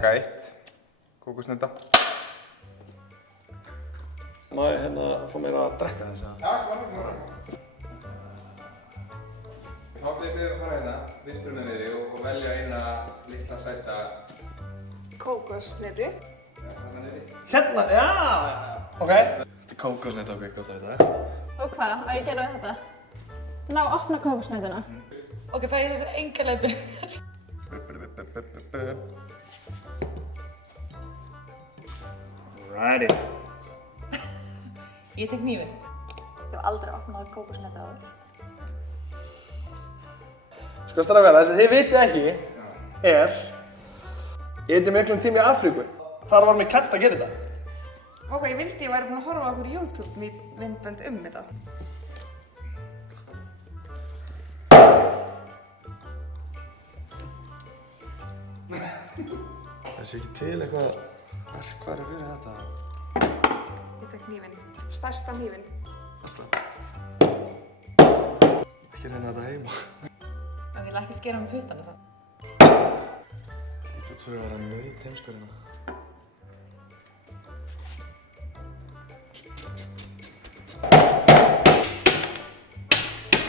taka 1 kókosnudda. Má ég hérna fá mér að drekka þess að? Já, klára. Þá ætlum ég að fara hérna, vinstri með þig og velja eina litla sæta Kókosnetu. þarna niðri. Hérna, já! Ok. Þetta er kókosneta, ok, gott að þetta. Og hvað? Á ég gera við þetta? Ná að opna kókosnetuna. Ok, fæ ég þessar enga leiðbeiningar. Alrighty. Ég tek hnífinn. Ég hef aldrei opnað kókosnetu áður. Sko strákar, það sem þið vitið ekki er ég heiti miklum tíma í Afríku. Þar var mér kennt að gera þetta. Ok, ég vildi ég væri búin að horfa á okkur YouTube myndbönd þetta. Það sé ekki til eitthvað verkfæri fyrir þetta. Ég tek hnífinn. Stærsta hnífinn. Ekki reyna þetta heima. En ég vil ekki skera með puttana það. Lítið út svo að vera naut heimskurina.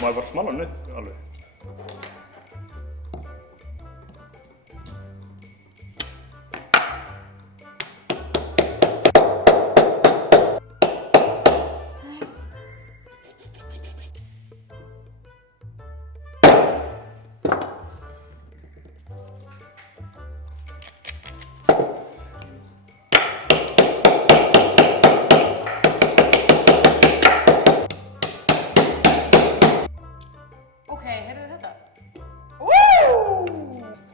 Má ég bara smala hann upp alveg?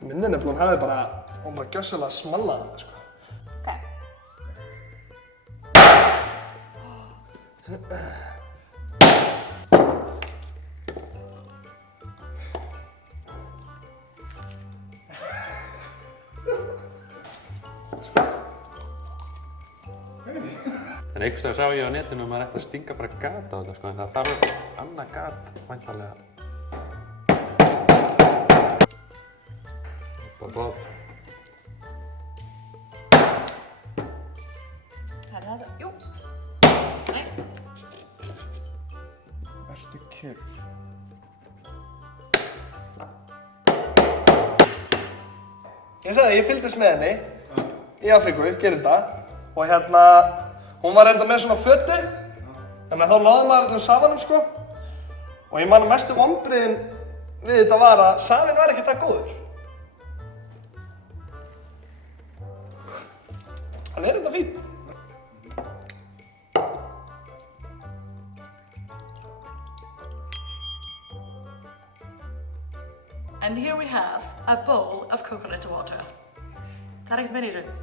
Minni nefnilega hún hefði bara gjössalega smallað hann, sko. Ok. En einhvers veginn sá ég á netinu að maður ætti að stinga bara gat á þetta, sko, en það þarf annað gat, væntanlega. Bob. Það er þetta. Jú. Nei. Vertu kjur. Ég sagði, ég fylgdist með henni í Afríku, gerir þetta. Og hérna, hún var reynda með svona fötu. Þannig að þá náði maður öllum safanum, sko. Og ég man að mestu vonbrigðin við þetta var að safinn var ekki það góður. Hann er þetta fín. And here we have a bowl of coconut water. Það er ekkert meira í þessu.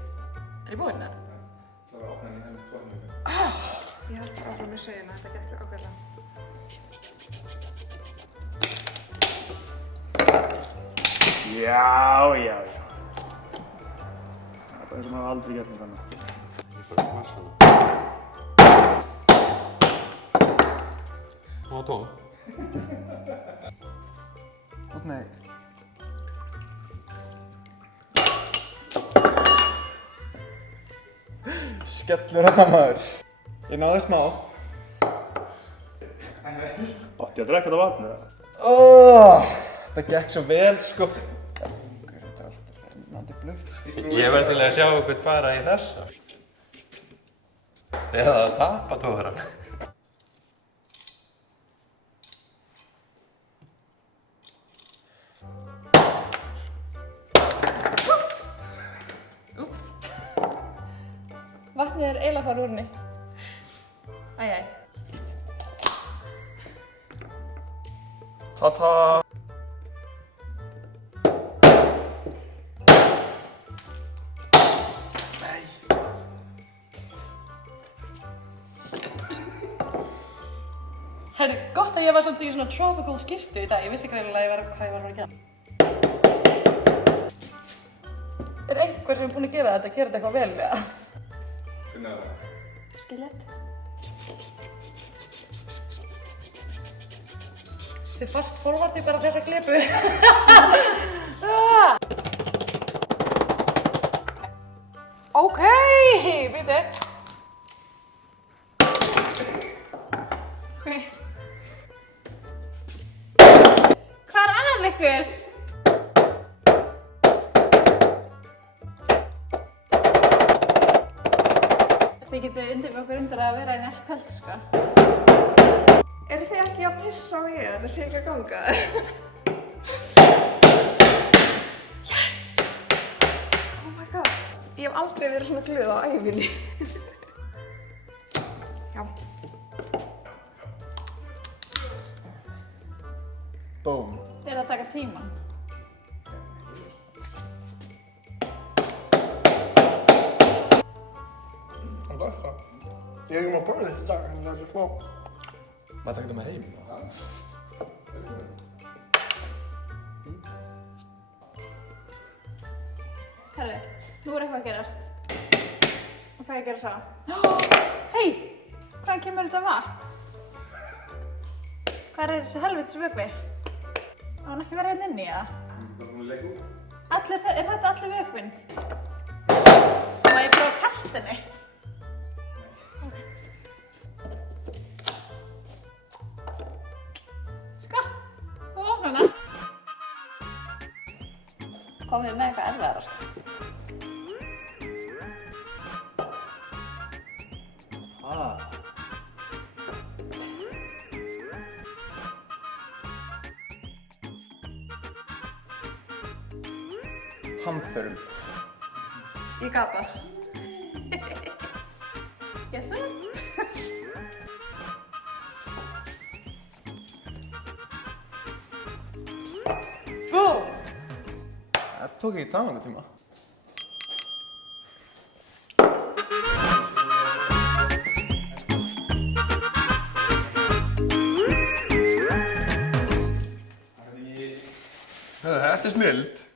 Er ég búinn það? Það var að opna henni með 2 minútur. Ég held bara áfram með söguna, þetta gekk ákveðlega. Já. Það er bara eins og maður aldrei gert með þannig. Ég bara smassa hana. Hún var tóm. Út nei. Skellur hérna maður. Ég náði smá. Átti ég að drekka þetta vatn eða? Það gekk svo vel, sko. Þetta er alltaf rennandi blökt. Ég verð til að sjá eitthvað fara í þessa. Eða að tapa tóðurann. Úps. Vatnið er eiginlega að fara úr henni. Æjæj. Ta-ta! Herri, gott að ég var samt í svona tropical skyrtu í dag. Ég vissi greinilega hvað ég var að gera. Er einhver sem er búinn að gera þetta eitthvað vel, eða? Hvernig er það? Skilett. Þið fast forvarti bara þessa klipu. Ok, býtu. Ok. Hvað er að ykkur? Þið getið undir okkur undir að vera í næst telt, sko. Eru þið ekki að pissa á ég? Þetta sé ekki að ganga. Yes! Oh my god. Ég hef aldrei verið svona glöð á ævinni. Já. Búm. Þið er að taka tíman. Það er gott það. Ég er ekki með að prófa þetta í dag, en það er smá. Maður tekið það með heim. Herri, nú er eitthvað að gerast. Og hvað er að gera svo? Hei! Hvaðan kemur þetta vatn? Hvað er þessi helvitis vökvi? Á hann ekki verið hérna inni, eða? Er þetta allir vökvinn? Má ég prófa að kasta henni? Sko, þú opna hana. Komið með eitthvað erfiðara, sko. Hamförum. Ég gat það. Gessu? Búm! Það tók ekki það langa tíma. Þetta er snilld.